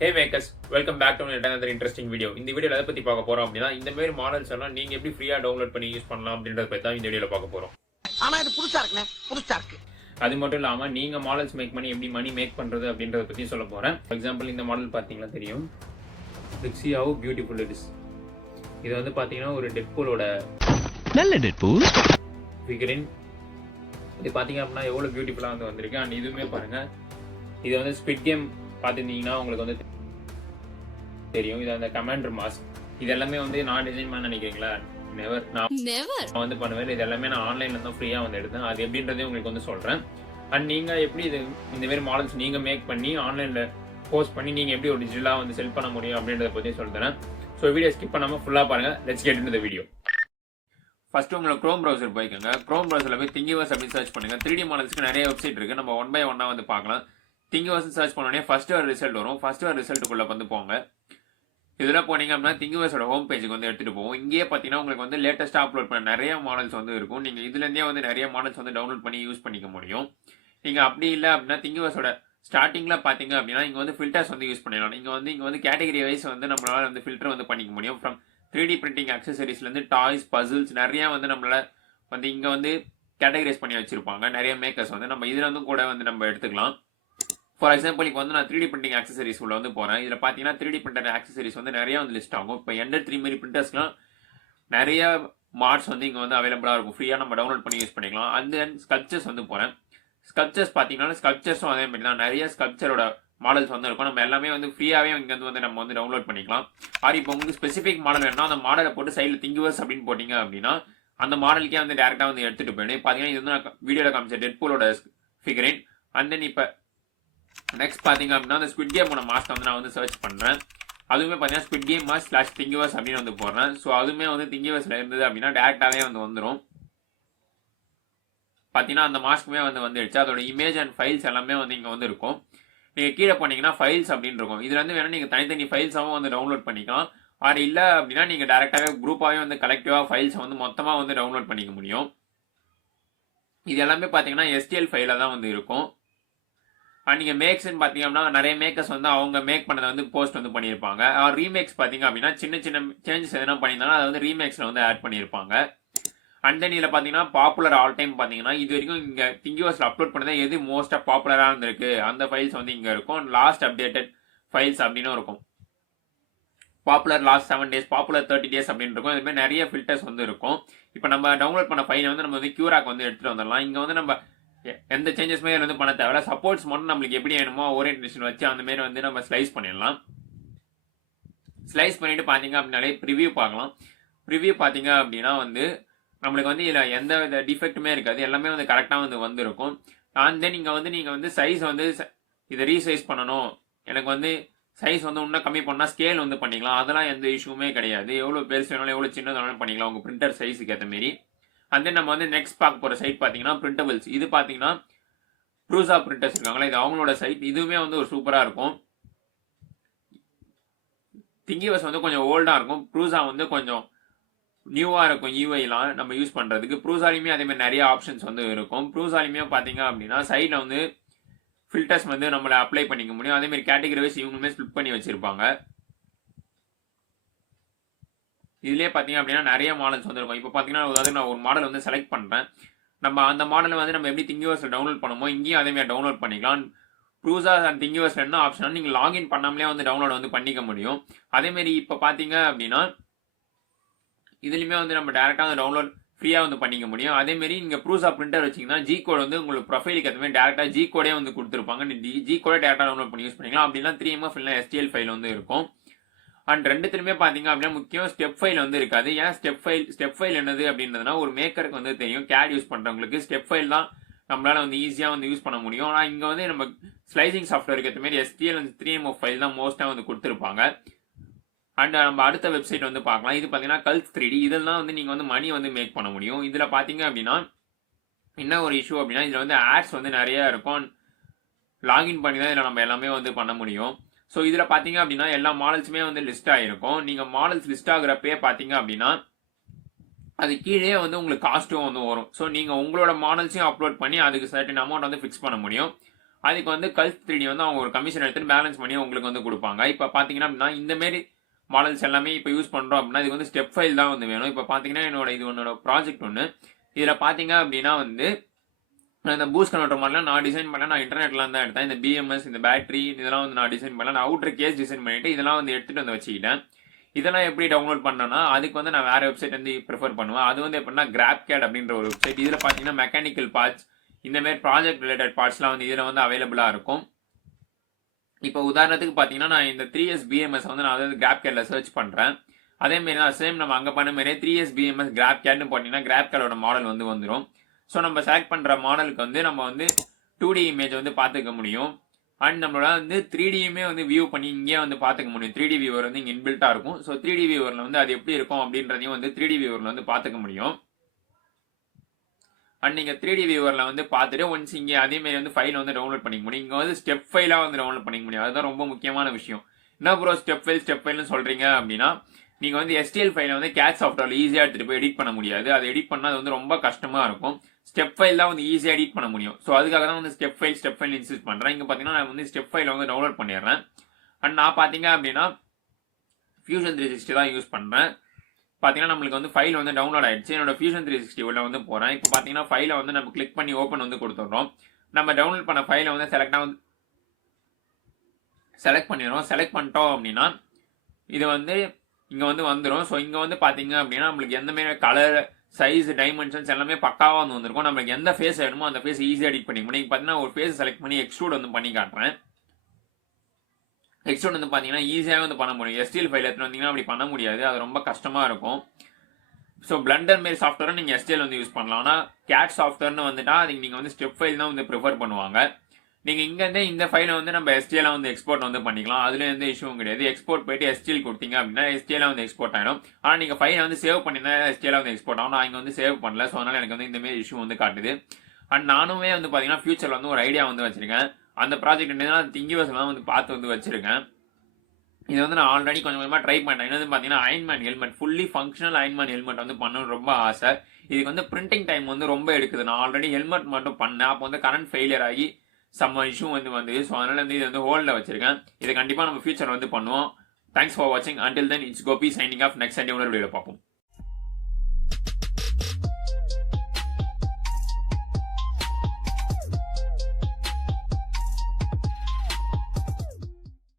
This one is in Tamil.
Hey makers, welcome back to another interesting video. இந்த வீடியோல எதை பத்தி பார்க்க போறோம் அப்படினா இந்த மாதிரி மாடல்ஸ் எல்லாம் நீங்க எப்படி ஃப்ரீயா டவுன்லோட் பண்ணி யூஸ் பண்ணலாம் அப்படின்றத பத்தி தான் இந்த வீடியோல பார்க்க போறோம். ஆனா இது புதுசா இருக்கு. அது மட்டும் இல்லாம நீங்க மாடல்ஸ் மேக் பண்ணி எப்படி மணி மேக் பண்றது அப்படின்றத பத்தி சொல்ல போறேன். ஃபார் எக்ஸாம்பிள் இந்த மாடல் பாத்தீங்கன்னா தெரியும். See how beautiful it is. இது வந்து பாத்தீங்கன்னா ஒரு டெட்பூலோட நல்ல டெட்பூல் ஃபிகரின். இது பாத்தீங்க அப்படினா எவ்வளவு பியூட்டிஃபுல்லா வந்து வந்திருக்கு. அண்ட் இதுவுமே பாருங்க. இது வந்து ஸ்குவிட் கேம் பாத்தீங்கன்னா உங்களுக்கு வந்து தெரியும். இது அந்த கமாண்டர் மாஸ்க். இது எல்லாமே வந்து நான் டிசைன் பண்ண நினைக்கிறீங்களா? நான் வந்து பண்ணுவேன். இது எல்லாமே நான் ஆன்லைன்ல தான் ஃப்ரீயா வந்து எடுத்தேன். அது எப்படின்றதே உங்களுக்கு வந்து சொல்றேன். அண்ட் நீங்க எப்படி இது இந்த மாதிரி மாடல்ஸ் நீங்க மேக் பண்ணி ஆன்லைன்ல போஸ்ட் பண்ணி நீங்க எப்படி ஒரு டிஜிட்டலா வந்து செல் பண்ண முடியும் அப்படின்றத பத்தி சொல்றேன். ஸோ வீடியோ ஸ்கிப் பண்ணாம ஃபுல்லா பாருங்க. Let's get into the video. First உங்களுக்கு குரோம் ப்ரௌசர் போய்க்கோங்க. குரோம் ப்ரௌசர்ல போய் திங்கிவர்ஸ் அப்படின்னு சர்ச் பண்ணுங்க. 3D மாடல்ஸ்க்கு நிறைய வெப்சைட் இருக்கு. நம்ம ஒன் பை ஒன்னா வந்து பார்க்கலாம். திங்கிவர்ஸ் சர்ச் பண்ணோடனே ஃபர்ஸ்ட் ஒரு ரிசல்ட் வரும். ஃபர்ஸ்ட் ஒரு ரிசல்ட்டுக்குள்ள வந்து போங்க. இதுல போனீங்க அப்படின்னா திங்கிவர்ஸோட ஹோம் பேஜுக்கு வந்து எடுத்துட்டு போவோம். இங்கேயே பாத்தீங்கன்னா உங்களுக்கு வந்து லேட்டஸ்டா அப்லோட் பண்ண நிறைய மாடல்ஸ் வந்து இருக்கும். நீங்க இதுல இருந்தே வந்து நிறைய மாடல்ஸ் வந்து டவுன்லோட் பண்ணி யூஸ் பண்ணிக்க முடியும். நீங்க அப்படி இல்லை அப்படின்னா திங்கிவர்ஸோட ஸ்டார்டிங்ல பாத்தீங்க அப்படின்னா இங்க வந்து ஃபில்டர்ஸ் வந்து யூஸ் பண்ணிடலாம். இங்க வந்து கேட்டகரி வைஸ் வந்து நம்மளால வந்து ஃபில்டர் வந்து பண்ணிக்க முடியும். ஃப்ரம் 3D பிரிண்டிங் அக்சசரிஸ்ல இருந்து டாய்ஸ், பசில்ஸ் நிறைய வந்து நம்மளால வந்து இங்க வந்து கேட்டகரைஸ் பண்ணி வச்சிருப்பாங்க. நிறைய மேக்கர்ஸ் வந்து நம்ம இதுல வந்து கூட வந்து நம்ம எடுத்துக்கலாம். ஃபார் எக்ஸாம்பிள் இப்போ வந்து நான் 3D பிரிண்டிங் ஆக்சசரிஸ் உள்ள வந்து போறேன். இதுல பாத்தீங்கன்னா 3D பிரிண்டர் ஆக்சசரிஸ் வந்து நிறைய வந்து லிஸ்ட் ஆகும். இப்போ எண்டர் 3 மாதிரி பிரிண்டர்ஸ்லாம் நிறைய மார்ட்ஸ் வந்து இங்க வந்து அவைலபிளா இருக்கும். ஃப்ரீயா நம்ம டவுன்லோட் பண்ணி யூஸ் பண்ணிக்கலாம். அண்ட் தென் ஸ்கல்ப்சர்ஸ் வந்து போறேன். ஸ்கல்ப்சர்ஸ் பாத்தீங்கன்னா ஸ்கல்ப்சர்ஸும் அதே மாதிரி தான் நிறைய ஸ்கல்ப்சரோட மாடல்ஸ் வந்து இருக்கும். நம்ம எல்லாமே வந்து ஃப்ரீயாவே இங்க வந்து நம்ம வந்து டவுன்லோட் பண்ணிக்கலாம். ஆர் இப்போ உங்களுக்கு ஸ்பெசிபிக் மாடல் வேணும்னா அந்த மாடலை போட்டு சைடில் திங்கிவர்ஸ் அப்படின்னு போட்டீங்க அப்படின்னா அந்த மாடலுக்கே வந்து டேரக்டா வந்து எடுத்துட்டு போயிடும். பாத்தீங்கன்னா இது வந்து நான் வீடியோல காமிச்ச டெட்பூலோட ஃபிகரின். அண்ட் தென் இப்ப நெக்ஸ்ட் பாத்தீங்க அப்படின்னா அந்த ஸ்குவிட் கேமோட மாஸ்க் வந்து நான் வந்து சர்ச் பண்றேன். அதுவுமே பாத்தீங்கன்னா ஸ்குவிட் கேம் மாஸ்க் / திங்கிவர்ஸ் அப்படின்னு வந்து போடுறேன். ஸோ அதுவுமே வந்து திங்கிவர்ஸ்ல இருந்தது அப்படின்னா டேரக்டாவே வந்து வந்துடும். பாத்தீங்கன்னா அந்த மாஸ்க்குமே வந்து வந்துடுச்சு. அதோட இமேஜ் அண்ட் ஃபைல்ஸ் எல்லாமே வந்து இங்க வந்து இருக்கும். நீங்க கீழே போனீங்கன்னா ஃபைல்ஸ் அப்படின்னு இருக்கும். இதுல இருந்து வேணா நீங்க தனித்தனி ஃபைல்ஸாவும் வந்து டவுன்லோட் பண்ணிக்கலாம். ஆர் இல்ல அப்படின்னா நீங்க டேரக்டாவே குரூப்பாவே வந்து கலெக்டிவா ஃபைல்ஸ் வந்து மொத்தமா வந்து டவுன்லோட் பண்ணிக்க முடியும். இது எல்லாமே பாத்தீங்கன்னா STL ஃபைல தான் வந்து இருக்கும். அண்ட் நீங்க மேக்ஸ்ன்னு பாத்தீங்க அப்படின்னா நிறைய மேக்கர்ஸ் வந்து அவங்க மேக் பண்ணதை வந்து போஸ்ட் வந்து பண்ணியிருப்பாங்க. ரீமேக்ஸ் பாத்தீங்க அப்படின்னா சின்ன சின்ன சேஞ்சஸ் எதனா பண்ணியிருந்தாலும் அதை வந்து ரீமேக்ஸ்ல வந்து ஆட் பண்ணியிருப்பாங்க. அண்ட் தென் இதுல பாத்தீங்கன்னா பாப்புலர் ஆல் டைம் பாத்தீங்கன்னா இது வரைக்கும் இங்க திங்கிவர்ஸ்ல அப்லோட் பண்ணதை எது மோஸ்டா பாப்புலரா இருந்திருக்கு அந்த ஃபைல்ஸ் வந்து இங்க இருக்கும். லாஸ்ட் அப்டேட்டட் ஃபைல்ஸ் அப்படின்னு இருக்கும். Popular last 7 days, popular 30 days அப்படின்னு இருக்கும். இது மாதிரி நிறைய ஃபில்டர்ஸ் வந்து இருக்கும். இப்போ நம்ம டவுன்லோட் பண்ண ஃபைலை வந்து நம்ம வந்து கியூராக் வந்து எடுத்துட்டு வந்துடலாம். இங்க வந்து நம்ம எந்த சேஞ்சஸ்மே வந்து பண்ண தேவையில்ல. சப்போர்ட்ஸ் மட்டும் நம்மளுக்கு எப்படி வேணுமோ ஓரியன்டேஷன் வச்சு அந்த மாதிரி வந்து நம்ம ஸ்லைஸ் பண்ணிடலாம். ஸ்லைஸ் பண்ணிட்டு பாத்தீங்க அப்படின்னாலே ப்ரிவியூ பார்க்கலாம். ப்ரிவியூ பாத்தீங்க அப்படின்னா வந்து நம்மளுக்கு வந்து இதுல எந்த வித டிஃபெக்ட்டுமே இருக்காது. எல்லாமே வந்து கரெக்டா வந்து வந்திருக்கும். அண்ட் தென் நீங்க வந்து சைஸ் வந்து இதை ரீசைஸ் பண்ணணும், எனக்கு வந்து சைஸ் வந்து இன்னும் கம்மி பண்ணா ஸ்கேல் வந்து பண்ணிக்கலாம். அதெல்லாம் எந்த இஷ்யூமே கிடையாது. எவ்வளவு பெருசு வேணாலும் எவ்வளவு சின்னதாலும் பண்ணிக்கலாம் உங்க பிரிண்டர் சைஸுக்கு ஏற்ற மாதிரி. அண்ட் தென் நம்ம வந்து நெக்ஸ்ட் பார்க்க போற சைட் பாத்தீங்கன்னா பிரிண்டபிள்ஸ். இது பாத்தீங்கன்னா ப்ரூசா பிரிண்டர்ஸ் இருக்காங்களா, இது அவங்களோட சைட். இதுவுமே வந்து ஒரு சூப்பரா இருக்கும். திங்கிவர்ஸ் வந்து கொஞ்சம் ஓல்டா இருக்கும். ப்ரூசா வந்து கொஞ்சம் நியூவா இருக்கும். யூஐலாம் நம்ம யூஸ் பண்றதுக்கு. ப்ரூசாலுமே அதே மாதிரி நிறைய ஆப்ஷன்ஸ் வந்து இருக்கும். ப்ரூசாலுமே பாத்தீங்க அப்படின்னா சைட்ல வந்து ஃபில்டர்ஸ் வந்து நம்மள அப்ளை பண்ணிக்க முடியும். அதே மாதிரி கேட்டகரி வைஸ் இவங்களுமே ஸ்பிளிட் பண்ணி வச்சிருப்பாங்க. இதுலயே பாத்தீங்க அப்படின்னா நிறைய மாடல்ஸ் வந்து இருக்கும். இப்போ பாத்தீங்கன்னா அதாவது நான் ஒரு மாடல் வந்து செலக்ட் பண்றேன். நம்ம அந்த மாடலை வந்து நம்ம எப்படி திங்கிவர்ஸ்ல டவுன்லோட் பண்ணுமோ இங்கேயும் அதே மாதிரி டவுன்லோட் பண்ணிக்கலாம். ப்ரூசா அண்ட் திங்கிவர்ஸ்ல என்ன ஆப்ஷன் நீங்க லாகின் பண்ணாமலே வந்து டவுன்லோட் வந்து பண்ணிக்க முடியும். அதே மாதிரி இப்ப பாத்தீங்க அப்படின்னா இதுலயுமே வந்து நம்ம டேரக்டா வந்து டவுன்லோட் ஃப்ரீயா வந்து பண்ணிக்க முடியும். அதே மாதிரி நீங்க ப்ரூசா பிரிண்டர் வச்சீங்கன்னா G கோட் வந்து உங்களுக்கு ப்ரொஃபைலுக்கு ஏற்ற மாதிரி டேரக்டா G கோடே வந்து கொடுத்துருப்பாங்க. G கோடே டேரக்டா டவுன்லோட் பண்ணி யூஸ் பண்ணிக்கலாம். அப்படின்னா 3MF இல்ல STL ஃபைல் வந்து இருக்கும். அண்ட் ரெண்டுத்திலுமே பாத்தீங்க அப்படின்னா முக்கியம் ஸ்டெப் ஃபைல் வந்து இருக்காது. ஏன் ஸ்டெப் ஃபைல் என்னது அப்படின்றதுனா ஒரு மேக்கருக்கு வந்து தெரியும். CAD யூஸ் பண்றவங்களுக்கு ஸ்டெப் ஃபைல் தான் நம்மளால வந்து ஈஸியா வந்து யூஸ் பண்ண முடியும். ஆனா இங்க வந்து நம்ம ஸ்லைசிங் சாஃப்ட்வேருக்கு ஏற்ற மாதிரி STL and 3MF ஃபைல் தான் மோஸ்டா வந்து கொடுத்துருப்பாங்க. அண்ட் நம்ம அடுத்த வெப்சைட் வந்து பார்க்கலாம். இது பாத்தீங்கன்னா கல்ஸ் 3D. இதெல்லாம் வந்து நீங்க வந்து மணி வந்து மேக் பண்ண முடியும். இதுல பாத்தீங்க அப்படின்னா என்ன ஒரு இஷ்யூ அப்படின்னா இதுல வந்து ஆட்ஸ் வந்து நிறைய இருக்கும். லாகின் பண்ணி தான் இதுல நம்ம எல்லாமே வந்து பண்ண முடியும். ஸோ இதுல பாத்தீங்க அப்படின்னா எல்லா மாடல்ஸுமே வந்து லிஸ்ட் ஆயிருக்கும். நீங்க மாடல்ஸ் லிஸ்ட் ஆகுறப்பே பாத்தீங்க அப்படின்னா அது கீழே வந்து உங்களுக்கு காஸ்ட்டும் வந்து வரும். ஸோ நீங்க உங்களோட மாடல்ஸையும் அப்லோட் பண்ணி அதுக்கு சர்டன் அமௌண்ட் வந்து ஃபிக்ஸ் பண்ண முடியும். அதுக்கு வந்து கல்ஃப் 3D வந்து அவங்க ஒரு கமிஷன் எடுத்துட்டு பேலன்ஸ் பண்ணி உங்களுக்கு வந்து கொடுப்பாங்க. இப்போ பார்த்தீங்கன்னா அப்படின்னா இந்த மாரி மாடல்ஸ் எல்லாமே இப்போ யூஸ் பண்ணுறோம் அப்படின்னா இதுக்கு வந்து ஸ்டெப் ஃபைல் தான் வந்து வேணும். இப்போ பார்த்தீங்கன்னா என்னோட ப்ராஜெக்ட் ஒன்று, இதில் பார்த்தீங்க அப்படின்னா வந்து இந்த பூஸ்ட் கன்வெர்ட்டர் மாதிரிலாம் நான் டிசைன் பண்ணல, நான் இன்டர்நெட்லாம் தான் எடுத்தேன். இந்த பிஎம்எஸ், இந்த பேட்டரி இதெல்லாம் வந்து நான் டிசைன் பண்ணல. நான் அவுட்டர் கேஸ் டிசைன் பண்ணிட்டு இதெல்லாம் வந்து எடுத்துட்டு வந்து வச்சுக்கிட்டேன். இதெல்லாம் எப்படி டவுன்லோட் பண்ணேன்னா அதுக்கு வந்து நான் வேற வெப்சைட் வந்து ப்ரிஃபர் பண்ணுவேன். அது வந்து எப்படின்னா GrabCAD அப்படின்ற ஒரு வெப்சைட். இதில் பார்த்தீங்கன்னா மெக்கானிக்கல் பார்ட்ஸ், இந்த மாதிரி ப்ராஜெக்ட் ரிலேட்டட் பார்ட்ஸ்லாம் வந்து இதில் வந்து அவைலபிளாக இருக்கும். இப்போ உதாரணத்துக்கு பார்த்தீங்கன்னா நான் இந்த 3S BMS வந்து நான் வந்து GrabCADல சர்ச் பண்ணுறேன். அதே மாதிரி தான் சேம் நம்ம அங்கே பண்ண மாதிரி 3S BMS GrabCADனு போட்டிங்கன்னா GrabCADோட மாடல் வந்து வந்துடும். ஸோ நம்ம செலக்ட் பண்ணுற மாடலுக்கு வந்து நம்ம வந்து 2D இமேஜ் வந்து பார்த்துக்க முடியும். அண்ட் நம்மளோட வந்து 3Dயுமே வந்து வியூ பண்ணி இங்கே வந்து பார்த்துக்க முடியும். 3D வியூவர் வந்து இங்கே இன்பில்ட்டாக இருக்கும். ஸோ 3D வியூவரில் வந்து அது எப்படி இருக்கும் அப்படின்றதையும் வந்து 3D வியூவரில் வந்து பார்த்துக்க முடியும். அண்ட் நீங்கள் 3D வியூவரில் வந்து பார்த்துட்டு ஒன்ஸ் இங்கே அதேமாரி வந்து ஃபைல் வந்து டவுன்லோட் பண்ணிக்க முடியும். இங்கே வந்து ஸ்டெப் ஃபைலாக வந்து டவுன்லோட் பண்ணிக்க முடியும். அதுதான் ரொம்ப முக்கியமான விஷயம். என்ன ப்ரோ ஸ்டெப் ஃபைல்னு சொல்கிறீங்க அப்படின்னா, நீங்கள் வந்து STL ஃபைலை வந்து கேட் சாஃப்ட்வேரில் ஈஸியாக எடுத்துகிட்டு போய் எடிட் பண்ண முடியாது. அதை எடிட் பண்ணால் அது வந்து ரொம்ப கஷ்டமாக இருக்கும். ஸ்டெப் ஃபைல் தான் வந்து ஈஸியாக எடிட் பண்ண முடியும். ஸோ அதுக்காக தான் வந்து ஸ்டெப் ஃபைல் இன்ஸ்டால் பண்ணுறேன். இங்கே பார்த்தீங்கன்னா நான் வந்து ஸ்டெப் ஃபைலை வந்து டவுன்லோட் பண்ணிடுறேன். அண்ட் நான் பார்த்தீங்க அப்படின்னா Fusion 360 தான் யூஸ் பண்ணுறேன். பார்த்தீங்கன்னா நம்மளுக்கு வந்து ஃபைல் வந்து டவுன்லோட் ஆயிடுச்சு. என்னோட Fusion 360 உள்ள வந்து போகிறேன். இப்போ பார்த்தீங்கன்னா ஃபைலை வந்து நம்ம கிளிக் பண்ணி ஓப்பன் வந்து கொடுத்துட்றோம். நம்ம டவுன்லோட் பண்ண ஃபைலை வந்து செலக்ட் பண்ணிடுறோம். செலக்ட் பண்ணிட்டோம் அப்படின்னா இது வந்து இங்கே வந்து வந்துடும். ஸோ இங்கே வந்து பார்த்தீங்க அப்படின்னா நம்மளுக்கு எந்த மாதிரி கலர், சைஸ், டைமென்ஷன்ஸ் எல்லாமே பக்காவாக வந்து வந்திருக்கும். நம்மளுக்கு எந்த ஃபேஸ் வேணுமோ அந்த ஃபேஸ் ஈஸியாக எடிட் பண்ணிக்க முடியும். பார்த்தீங்கன்னா ஒரு ஃபேஸ் செலக்ட் பண்ணி எக்ஸ்ட்ரூட் வந்து பண்ணி காட்டுறேன். எக்ஸ்ட்ரூட் வந்து பார்த்தீங்கன்னா ஈஸியாக வந்து பண்ண முடியும். STL ஃபைல் எடுத்துட்டு வந்தீங்கன்னா அப்படி பண்ண முடியாது. அது ரொம்ப கஷ்டமாக இருக்கும். ஸோ பிளண்டர் மாரி சாஃப்ட்வேரை நீங்கள் STL வந்து யூஸ் பண்ணலாம். ஆனால் கேட் சாஃப்ட்வேர்னு வந்துட்டா அதுக்கு நீங்கள் வந்து ஸ்டெப் ஃபைல் தான் வந்து ப்ரிஃபர் பண்ணுவாங்க. நீங்கள் இங்கேருந்தே இந்த ஃபைலை வந்து நம்ம STL வந்து எக்ஸ்போர்ட் வந்து பண்ணிக்கலாம். அதில் எந்த இஷ்யூவும் கிடையாது. எக்ஸ்போர்ட் போயிட்டு STL கொடுத்தீங்க அப்படின்னா STL வந்து எக்ஸ்போர்ட் ஆகிடும். ஆனால் நீங்கள் ஃபைலை வந்து சேவ் பண்ணினா STL வந்து எக்ஸ்போர்ட் ஆகும். நான் இங்கே வந்து சேவ் பண்ணல. ஸோ அதனால் எனக்கு வந்து இந்த மாதிரி இஷ்யூ வந்து காட்டுது. அண்ட் நானுமே வந்து பார்த்தீங்கன்னா ஃபியூச்சரில் வந்து ஒரு ஐடியா வந்து வச்சிருக்கேன். அந்த ப்ராஜெக்ட் என்னன்னா திங்கிவர்ஸ்லாம் வந்து பார்த்து வந்து வச்சிருக்கேன். இது வந்து நான் ஆல்ரெடி கொஞ்சம் கொஞ்சமாக ட்ரை பண்ணேன். என்னது பார்த்தீங்கன்னா Iron Man helmet, fully functional Iron Man helmet வந்து பண்ணணும்னு ரொம்ப ஆசை. இதுக்கு வந்து பிரிண்டிங் டைம் வந்து ரொம்ப எடுக்குது. நான் ஆல்ரெடி ஹெல்மெட் மட்டும் பண்ணேன். அப்போ வந்து கரண்ட் ஃபெயிலியர் ஆகி சம் இஷ்யூ வந்து ஸோ அதனால வந்து இது வந்து ஹோல்டில் வச்சிருக்கேன். இதை கண்டிப்பாக நம்ம ஃபியூச்சர் வந்து பண்ணுவோம். தேங்க்ஸ் ஃபார் வாட்சிங். Until then it's Gopi signing off. Next Sunday ஒரு வீடியோ பார்ப்போம்.